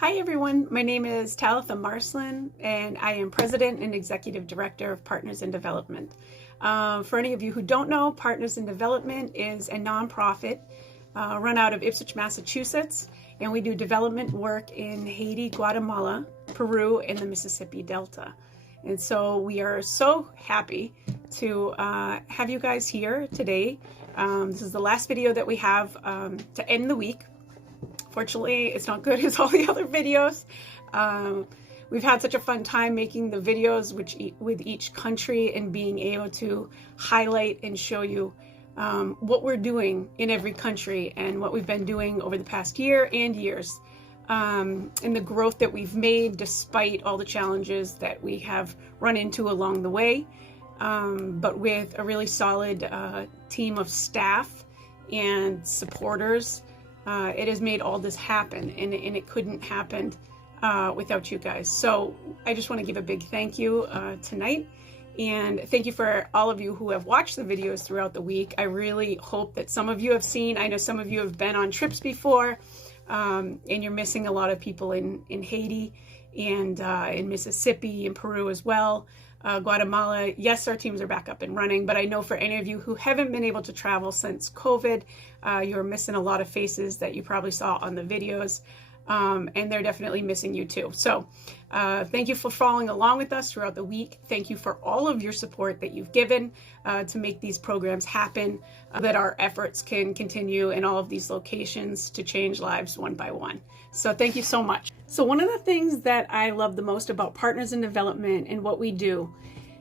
Hi everyone, my name is Talitha Marsland and I am President and Executive Director of Partners in Development. For any of you who don't know, Partners in Development is a nonprofit run out of Ipswich, Massachusetts, and we do development work in Haiti, Guatemala, Peru, and the Mississippi Delta. And so we are so happy to have you guys here today. This is the last video that we have to end the week. Fortunately, it's not good as all the other videos. We've had such a fun time making the videos with each country and being able to highlight and show you what we're doing in every country and what we've been doing over the past year and years, and the growth that we've made despite all the challenges that we have run into along the way, but with a really solid team of staff and supporters. It has made all this happen, and it couldn't happen without you guys. So I just want to give a big thank you tonight, and thank you for all of you who have watched the videos throughout the week. I really hope that some of you have seen. I know some of you have been on trips before, and you're missing a lot of people in Haiti and in Mississippi and Peru as well. Guatemala, yes, our teams are back up and running, but I know for any of you who haven't been able to travel since COVID, you're missing a lot of faces that you probably saw on the videos, and they're definitely missing you too. So thank you for following along with us throughout the week. Thank you for all of your support that you've given to make these programs happen, that our efforts can continue in all of these locations to change lives one by one. So thank you so much. So one of the things that I love the most about Partners in Development and what we do,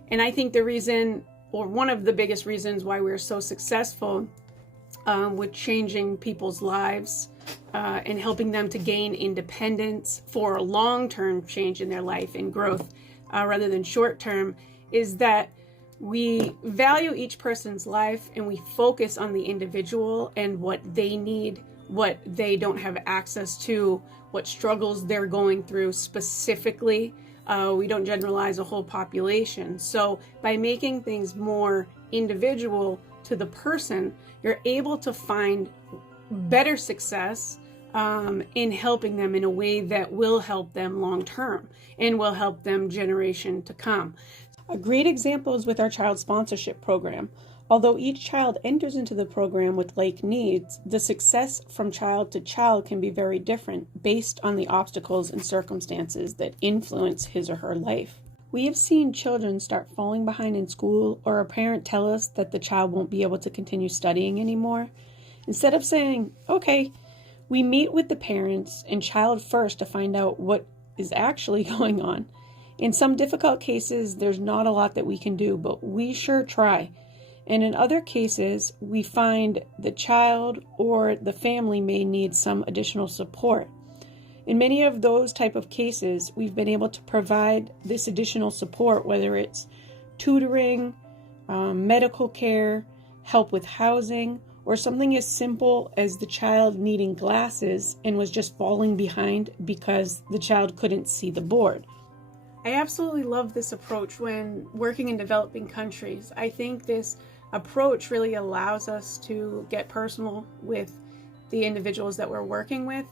and I think the reason, or one of the biggest reasons why we're so successful with changing people's lives and helping them to gain independence for a long-term change in their life and growth rather than short-term, is that we value each person's life and we focus on the individual and what they need, what they don't have access to, what struggles they're going through specifically. We don't generalize a whole population. So by making things more individual to the person, you're able to find better success in helping them in a way that will help them long term and will help them generation to come. A great example is with our child sponsorship program. Although each child enters into the program with like needs, the success from child to child can be very different based on the obstacles and circumstances that influence his or her life. We have seen children start falling behind in school, or a parent tell us that the child won't be able to continue studying anymore. Instead of saying, okay, we meet with the parents and child first to find out what is actually going on. In some difficult cases, there's not a lot that we can do, but we sure try. And in other cases, we find the child or the family may need some additional support. In many of those type of cases, we've been able to provide this additional support, whether it's tutoring, medical care, help with housing, or something as simple as the child needing glasses and was just falling behind because the child couldn't see the board. I absolutely love this approach when working in developing countries. I think this approach really allows us to get personal with the individuals that we're working with,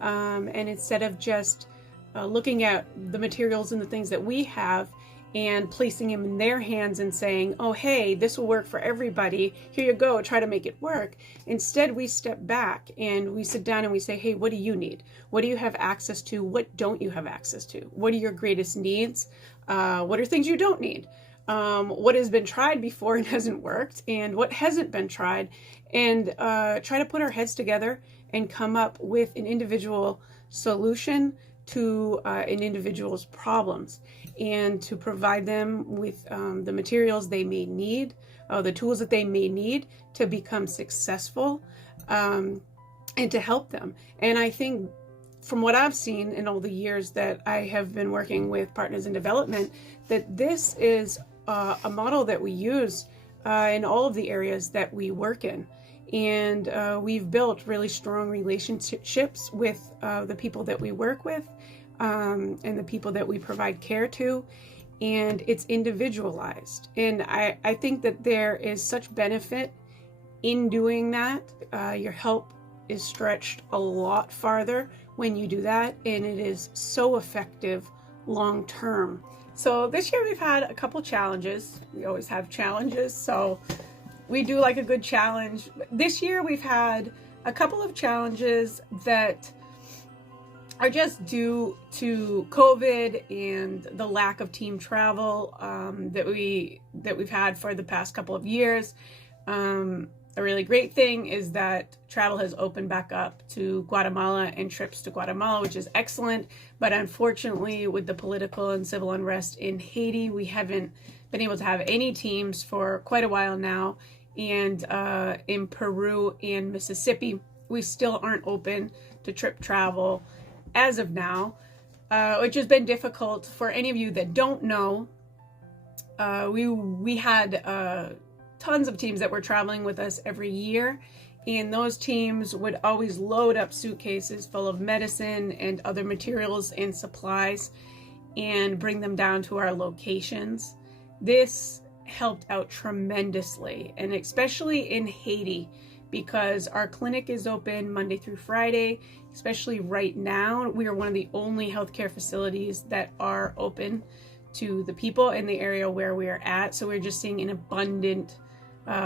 and instead of just looking at the materials and the things that we have and placing them in their hands and saying, oh hey, this will work for everybody, here you go, try to make it work. Instead, we step back and we sit down and we say, hey, what do you need? What do you have access to? What don't you have access to? What are your greatest needs? What are things you don't need? What has been tried before and hasn't worked, and what hasn't been tried, and try to put our heads together and come up with an individual solution to an individual's problems, and to provide them with the materials they may need, the tools that they may need to become successful, and to help them. And I think from what I've seen in all the years that I have been working with Partners in Development, that this is a model that we use in all of the areas that we work in. And we've built really strong relationships with the people that we work with, and the people that we provide care to, and it's individualized. And I think that there is such benefit in doing that. Your help is stretched a lot farther when you do that, and it is so effective long term. So this year we've had a couple challenges. We always have challenges, so we do like a good challenge. This year we've had a couple of challenges that are just due to COVID and the lack of team travel that we've had for the past couple of years. A really great thing is that travel has opened back up to Guatemala and trips to Guatemala, which is excellent. But unfortunately, with the political and civil unrest in Haiti, we haven't been able to have any teams for quite a while now. And in Peru and Mississippi, we still aren't open to trip travel as of now, which has been difficult. For any of you that don't know, we had tons of teams that were traveling with us every year, and those teams would always load up suitcases full of medicine and other materials and supplies and bring them down to our locations. This helped out tremendously, and especially in Haiti, because our clinic is open Monday through Friday. Especially right now, we are one of the only healthcare facilities that are open to the people in the area where we are at. So we're just seeing an abundant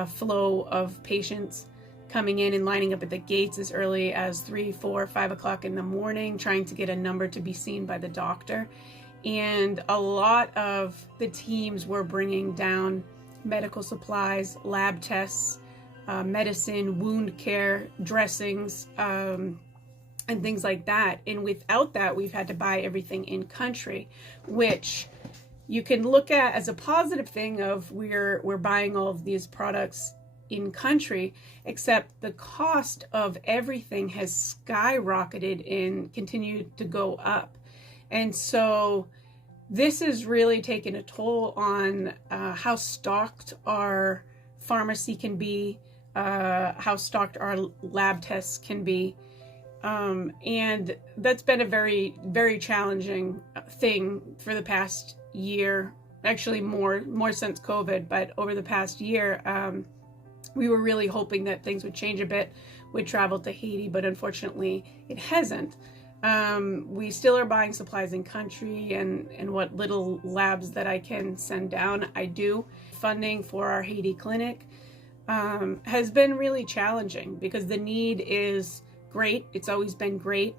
flow of patients coming in and lining up at the gates as early as 3, 4, 5 o'clock in the morning, trying to get a number to be seen by the doctor. And a lot of the teams were bringing down medical supplies, lab tests, medicine, wound care, dressings, and things like that. And without that, we've had to buy everything in country, which you can look at as a positive thing of we're buying all of these products in country, except the cost of everything has skyrocketed and continued to go up. And so this has really taken a toll on how stocked our pharmacy can be, how stocked our lab tests can be. And that's been a very, very challenging thing for the past year, actually more since COVID, but over the past year, we were really hoping that things would change a bit with travel to Haiti, but unfortunately it hasn't. We still are buying supplies in country, and what little labs that I can send down, I do. Funding for our Haiti clinic has been really challenging because the need is great. It's always been great.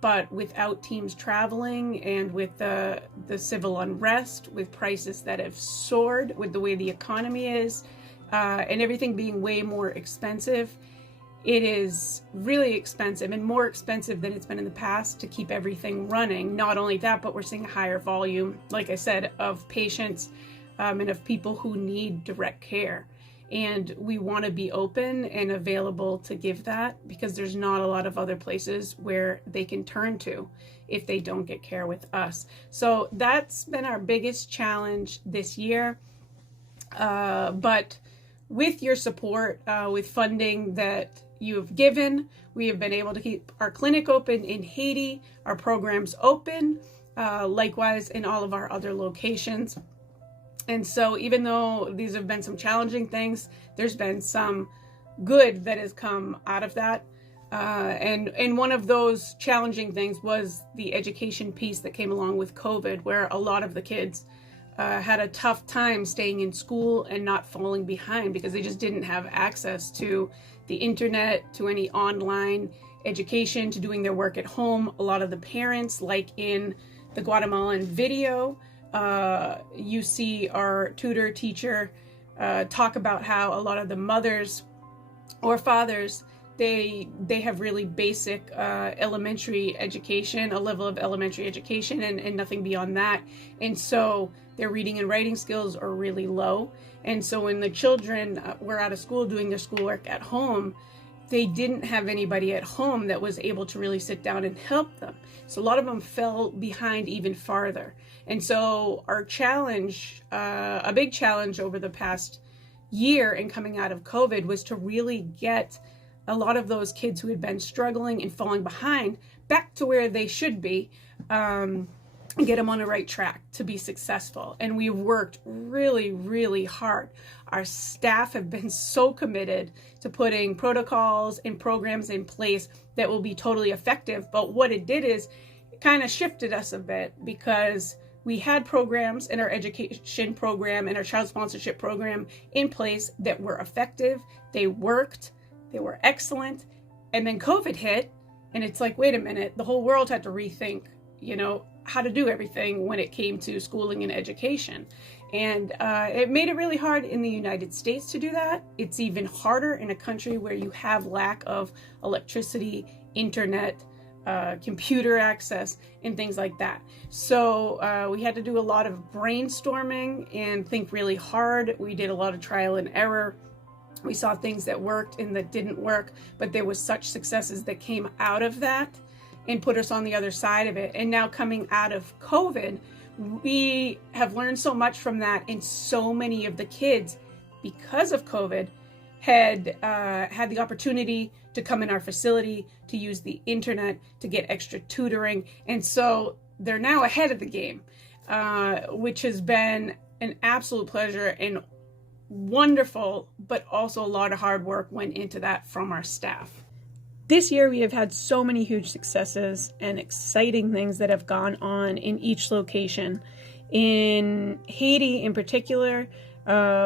But without teams traveling and with the civil unrest, with prices that have soared, with the way the economy is, and everything being way more expensive, it is really expensive and more expensive than it's been in the past to keep everything running. Not only that, but we're seeing a higher volume, like I said, of patients and of people who need direct care. And we want to be open and available to give that because there's not a lot of other places where they can turn to if they don't get care with us. So that's been our biggest challenge this year. But with your support, with funding that you have given, we have been able to keep our clinic open in Haiti, our programs open, likewise in all of our other locations. And so even though these have been some challenging things, there's been some good that has come out of that. And one of those challenging things was the education piece that came along with COVID, where a lot of the kids had a tough time staying in school and not falling behind because they just didn't have access to the internet, to any online education, to doing their work at home. A lot of the parents, like in the Guatemalan video, you see our tutor teacher talk about how a lot of the mothers or fathers, they have really basic elementary education, a level of elementary education, and nothing beyond that. And so their reading and writing skills are really low. And so when the children were out of school doing their schoolwork at home, they didn't have anybody at home that was able to really sit down and help them. So a lot of them fell behind even farther. And so our challenge, a big challenge over the past year and coming out of COVID, was to really get a lot of those kids who had been struggling and falling behind back to where they should be. and get them on the right track to be successful. And we've worked really, really hard. Our staff have been so committed to putting protocols and programs in place that will be totally effective. But what it did is it kind of shifted us a bit, because we had programs in our education program and our child sponsorship program in place that were effective. They worked, they were excellent. And then COVID hit, and it's like, wait a minute, the whole world had to rethink, how to do everything when it came to schooling and education. And it made it really hard in the United States to do that. It's even harder in a country where you have lack of electricity, internet, computer access, and things like that. So we had to do a lot of brainstorming and think really hard. We did a lot of trial and error. We saw things that worked and that didn't work, but there was such successes that came out of that and put us on the other side of it. And now coming out of COVID, we have learned so much from that, and so many of the kids, because of COVID, had had the opportunity to come in our facility, to use the internet, to get extra tutoring. And so they're now ahead of the game, which has been an absolute pleasure and wonderful, but also a lot of hard work went into that from our staff. This year, we have had so many huge successes and exciting things that have gone on in each location. In Haiti in particular,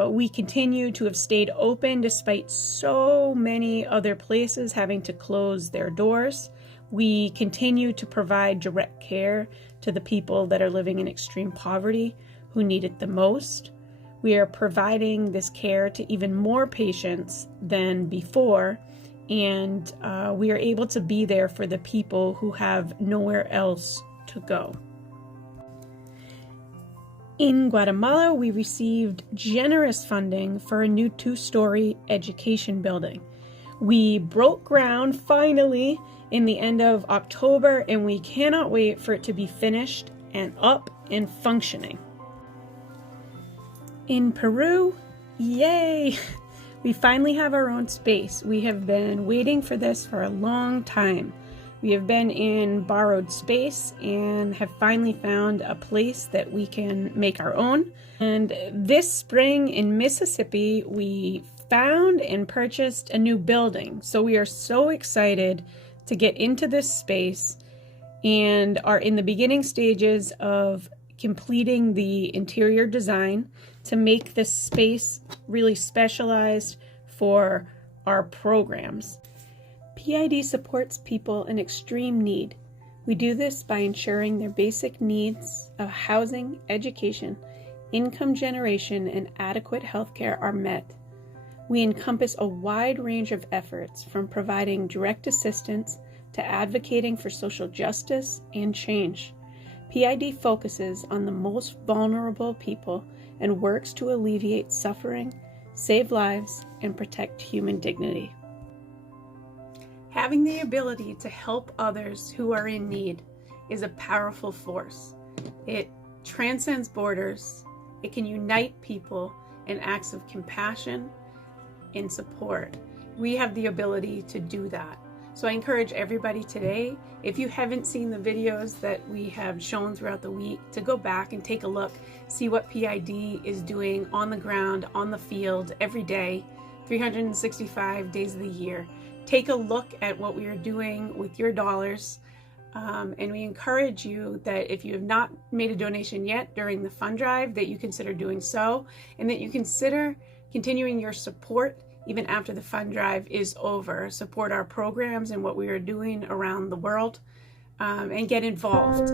we continue to have stayed open despite so many other places having to close their doors. We continue to provide direct care to the people that are living in extreme poverty who need it the most. We are providing this care to even more patients than before, and we are able to be there for the people who have nowhere else to go. In Guatemala, we received generous funding for a new 2-story education building. We broke ground finally in the end of October, and we cannot wait for it to be finished and up and functioning. In Peru, yay! We finally have our own space. We have been waiting for this for a long time. We have been in borrowed space and have finally found a place that we can make our own. And this spring in Mississippi, we found and purchased a new building. So we are so excited to get into this space and are in the beginning stages of completing the interior design to make this space really specialized for our programs. PID supports people in extreme need. We do this by ensuring their basic needs of housing, education, income generation, and adequate health care are met. We encompass a wide range of efforts, from providing direct assistance to advocating for social justice and change. PID focuses on the most vulnerable people and works to alleviate suffering, save lives, and protect human dignity. Having the ability to help others who are in need is a powerful force. It transcends borders. It can unite people in acts of compassion and support. We have the ability to do that. So I encourage everybody today, if you haven't seen the videos that we have shown throughout the week, to go back and take a look, see what PID is doing on the ground, on the field, every day, 365 days of the year. Take a look at what we are doing with your dollars. And we encourage you that if you have not made a donation yet during the fund drive, that you consider doing so, and that you consider continuing your support even after the fund drive is over. Support our programs and what we are doing around the world, and get involved.